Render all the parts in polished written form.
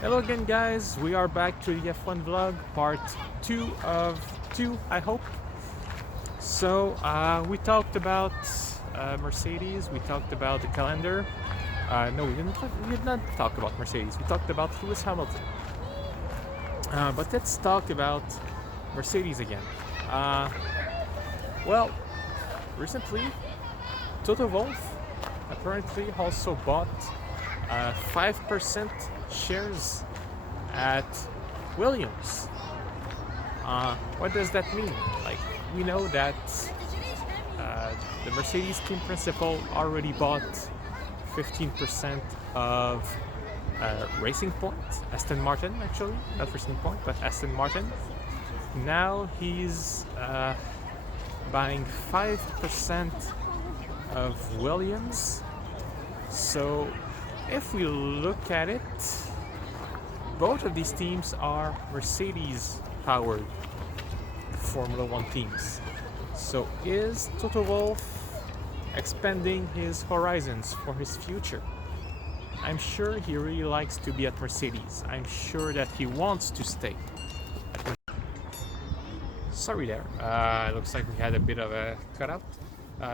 Hello again, guys. We are back to the F1 vlog, part 2 of 2, I hope. So, we talked about Mercedes, we talked about the calendar. No, we did not talk about Mercedes, we talked about Lewis Hamilton. But let's talk about Mercedes again. Uh, well, recently, Toto Wolff apparently also bought 5% shares at Williams. What does that mean? Like, we know that the Mercedes team principal already bought 15% of Racing Point, Aston Martin actually, not Racing Point, but Aston Martin. Now he's buying 5% of Williams. So if we look at it, both of these teams are Mercedes-powered Formula One teams. So is Toto Wolff expanding his horizons for his future? I'm sure he really likes to be at Mercedes. I'm sure that he wants to stay. Sorry there. Looks like we had a bit of a cutout.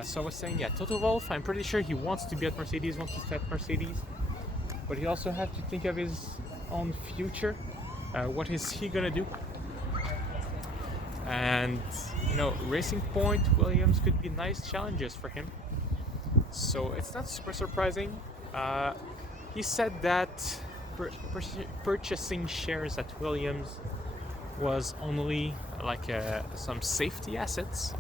So I was saying, yeah, Toto Wolff, I'm pretty sure he wants to be at Mercedes, wants to stay at Mercedes. But he also has to think of his own future. What is he gonna do? And Racing Point, Williams could be nice challenges for him. So it's not super surprising. He said that purchasing shares at Williams was only like some safety assets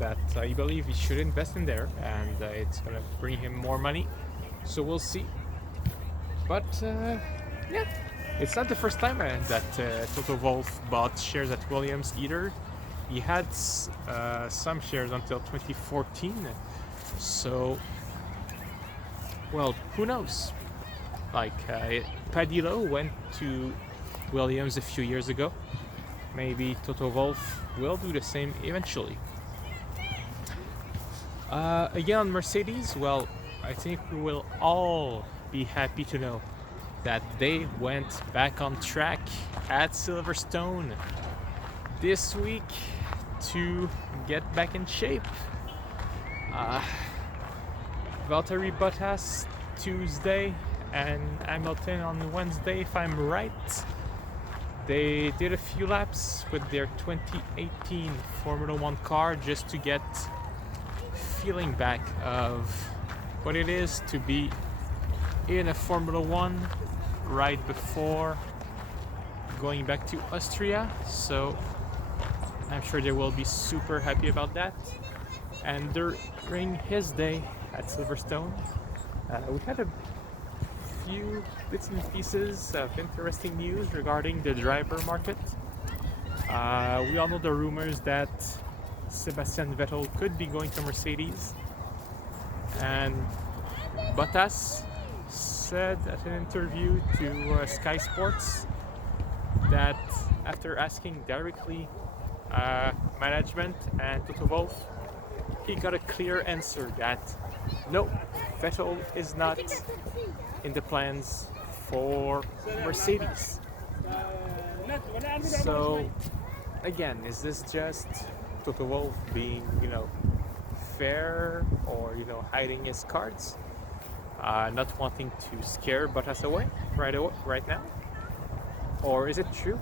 that I believe he should invest in there, and it's gonna bring him more money. So we'll see. But yeah, it's not the first time that Toto Wolff bought shares at Williams either. He had some shares until 2014. So, well, who knows? Like Padillo went to Williams a few years ago. Maybe Toto Wolff will do the same eventually. Again on Mercedes, well, I think we will all be happy to know that they went back on track at Silverstone this week to get back in shape. Valtteri Bottas Tuesday and Hamilton on Wednesday, if I'm right. They did a few laps with their 2018 Formula One car just to get feeling back of what it is to be in a Formula One right before going back to Austria. So I'm sure they will be super happy about that. And during his day at Silverstone, we had a few bits and pieces of interesting news regarding the driver market. We all know the rumors that Sebastian Vettel could be going to Mercedes, and Bottas said at an interview to Sky Sports that after asking directly management and Toto Wolff, he got a clear answer that no, Vettel is not in the plans for Mercedes. So again, is this just Toto Wolff being, fair, or hiding his cards, not wanting to scare Bottas away right now, or is it true?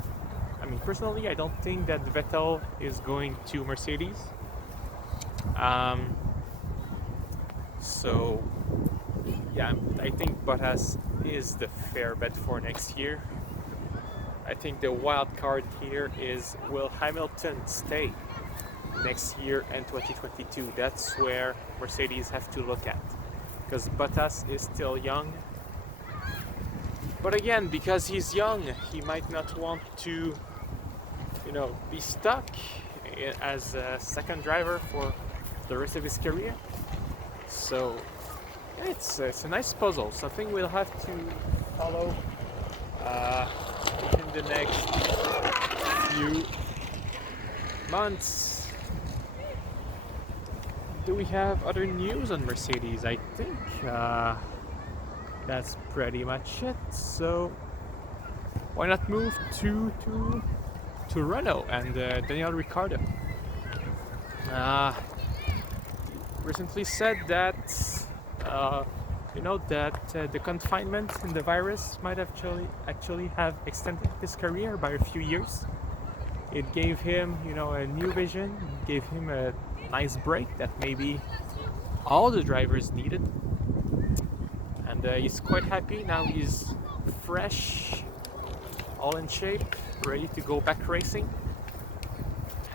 I mean, personally, I don't think that Vettel is going to Mercedes. So yeah, I think Bottas is the fair bet for next year. I think the wild card here is, will Hamilton stay next year and 2022? That's where Mercedes have to look at, because Bottas is still young. But again, because he's young, he might not want to, be stuck as a second driver for the rest of his career. So yeah, it's a nice puzzle, something we'll have to follow in the next few months. Do we have other news on Mercedes? I think that's pretty much it. So why not move to Renault and Daniel Ricciardo? Recently said that the confinement in the virus might actually have extended his career by a few years. It gave him, a new vision, gave him a nice break that maybe all the drivers needed. And he's quite happy. Now he's fresh, all in shape, ready to go back racing.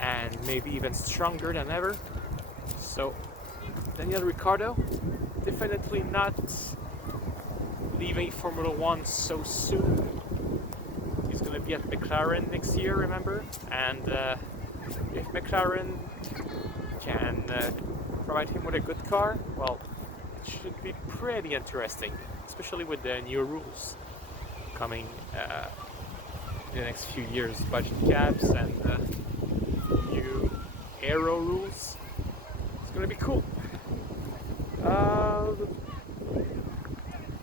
And maybe even stronger than ever. So, Daniel Ricciardo, definitely not leaving Formula One so soon. He's going to be at McLaren next year, remember? And if McLaren can provide him with a good car, well, it should be pretty interesting, especially with the new rules coming in the next few years, budget caps and new aero rules. It's going to be cool.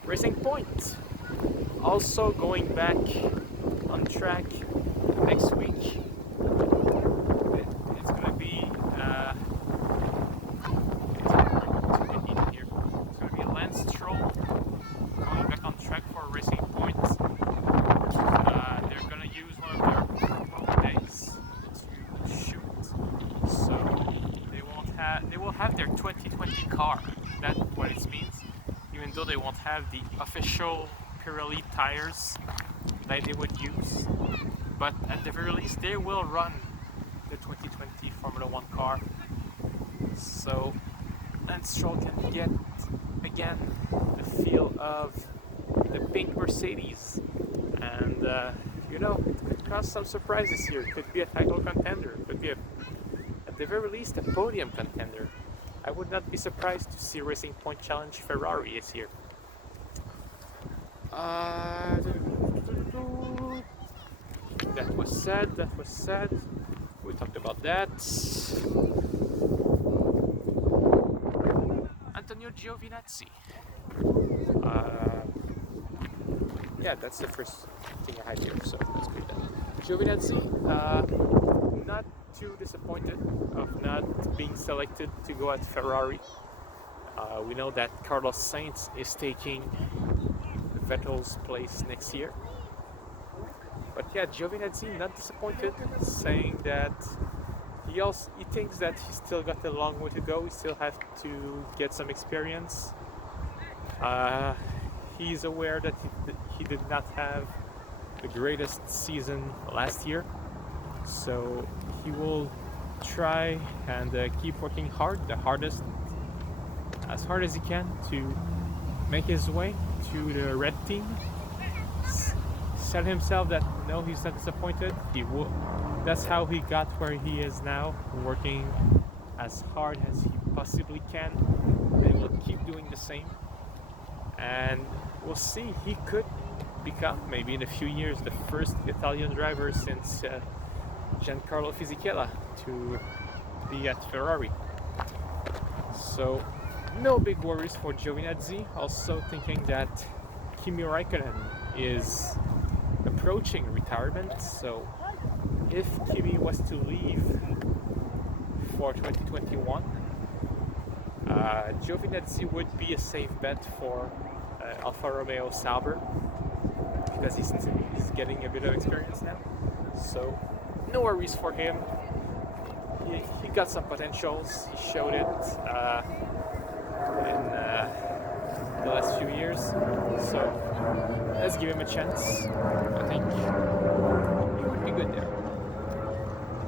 Racing Point also going back on track next week. It's going to be Lance Stroll going back on track for Racing Point. They're going to use one of their promo days to shoot, so they will have their 2020 car. That's what it means. Even though they won't have the official Pirelli tires that they would use, but at the very least they will run the 2020 Formula One car, so Lance Stroll can get again the feel of the pink Mercedes, and it could cause some surprises here. It could be a title contender, it could be at the very least a podium contender. I would not be surprised to see Racing Point challenge Ferrari this year. That was said. We talked about that. Antonio Giovinazzi. That's the first thing I had here, so let's read that. Giovinazzi, not too disappointed of not being selected to go at Ferrari. We know that Carlos Sainz is taking Vettel's place next year. But Giovinazzi not disappointed, saying that he thinks that he still got a long way to go. He still has to get some experience. He's aware that he did not have the greatest season last year, so he will try and keep working hard, as hard as he can, to make his way to the red team. Said himself that no, he's not disappointed. That's how he got where he is now, working as hard as he possibly can, and will keep doing the same. And we'll see, he could become, maybe in a few years, the first Italian driver since Giancarlo Fisichella to be at Ferrari. So no big worries for Giovinazzi. Also thinking that Kimi Räikkönen is approaching retirement, so if Kimi was to leave for 2021, Giovinazzi would be a safe bet for Alfa Romeo Sauber, because he's getting a bit of experience now. So no worries for him. He got some potentials. He showed it in the last few years. So let's give him a chance. I think he would be good there.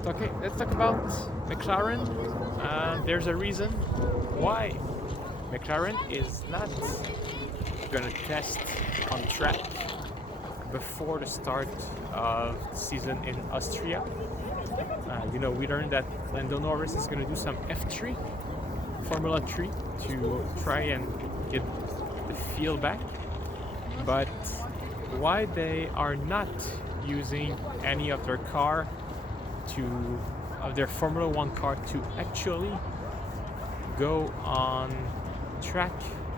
Okay, let's talk about McLaren. There's a reason why McLaren is not going to test on track before the start of the season in Austria. We learned that Lando Norris is going to do some F3, Formula 3, to try and get the feel back. But why they are not using any of their their Formula 1 car to actually go on track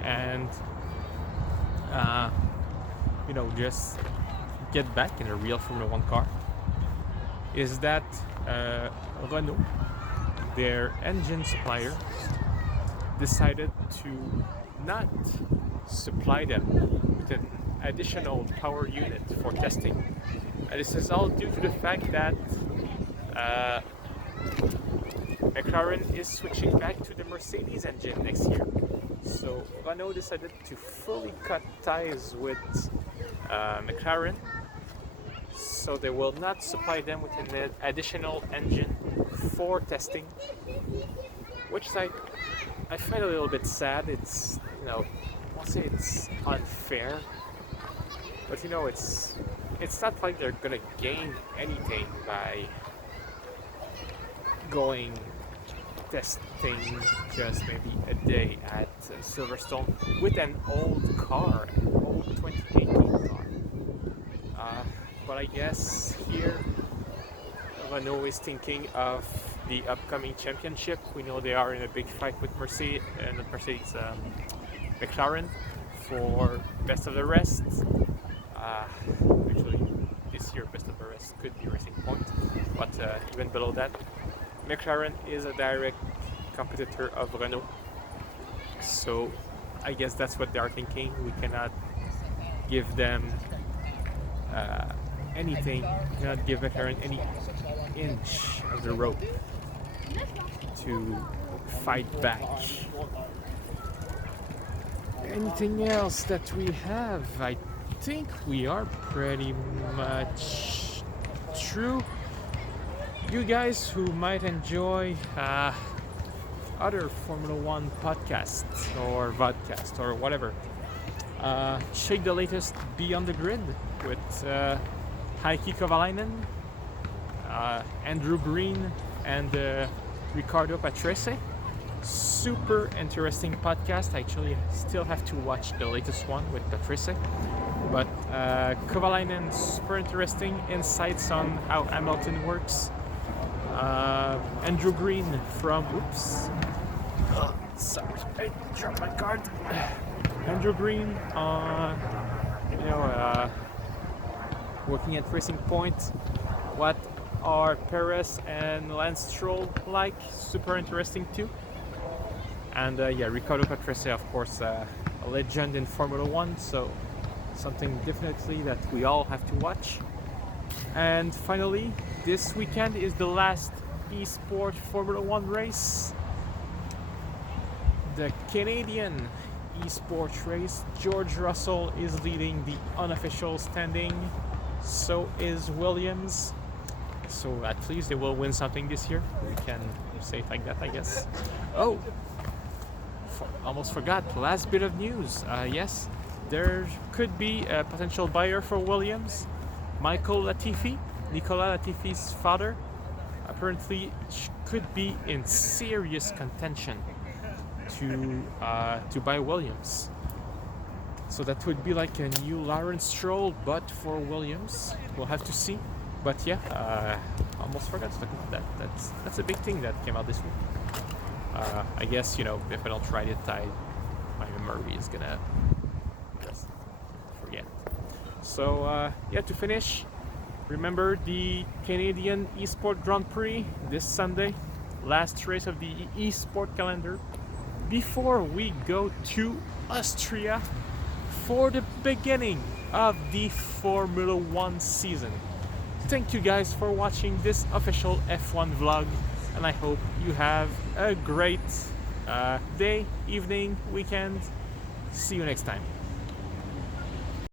and just get back in a real Formula One car is that Renault, their engine supplier, decided to not supply them with an additional power unit for testing. And this is all due to the fact that McLaren is switching back to the Mercedes engine next year. So Renault decided to fully cut ties with McLaren, so they will not supply them with an additional engine for testing, which I find a little bit sad. It's, I won't say it's unfair, but it's not like they're gonna gain anything by going testing just maybe a day at Silverstone with an old car, an old 2018 car. But I guess here Renault is thinking of the upcoming championship. We know they are in a big fight with McLaren for best of the rest. Actually, this year best of the rest could be Racing Point, but even below that, McLaren is a direct competitor of Renault. So I guess that's what they are thinking. We cannot give them anything. We cannot give McLaren any inch of the rope to fight back. Anything else that we have? I think we are pretty much through. You guys who might enjoy other Formula One podcasts or vodcasts or whatever, check the latest Beyond the Grid with Heikki Kovalainen, Andrew Green, and Riccardo Patrese. Super interesting podcast. I actually still have to watch the latest one with Patrese, but Kovalainen, super interesting insights on how Hamilton works. Andrew Green from sorry, I dropped my card. Andrew Green working at Racing Point. What are Perez and Lance Stroll like? Super interesting too. And Riccardo Patrese, of course, a legend in Formula One, so something definitely that we all have to watch. And finally, this weekend is the last eSport Formula One race. The Canadian eSport race. George Russell is leading the unofficial standing. So is Williams. So at least they will win something this year. We can say it like that, I guess. Oh! Almost forgot. Last bit of news. Yes, there could be a potential buyer for Williams. Michael Latifi, Nicolas Latifi's father, apparently could be in serious contention to buy Williams. So that would be like a new Lawrence Stroll, but for Williams. We'll have to see. But yeah, almost forgot to talk about that. That's a big thing that came out this week. I guess, if I don't write it, my memory is gonna just forget. So to finish, remember the Canadian eSport Grand Prix this Sunday, last race of the eSport calendar, before we go to Austria for the beginning of the Formula One season. Thank you guys for watching this official F1 vlog, and I hope you have a great day, evening, weekend. See you next time.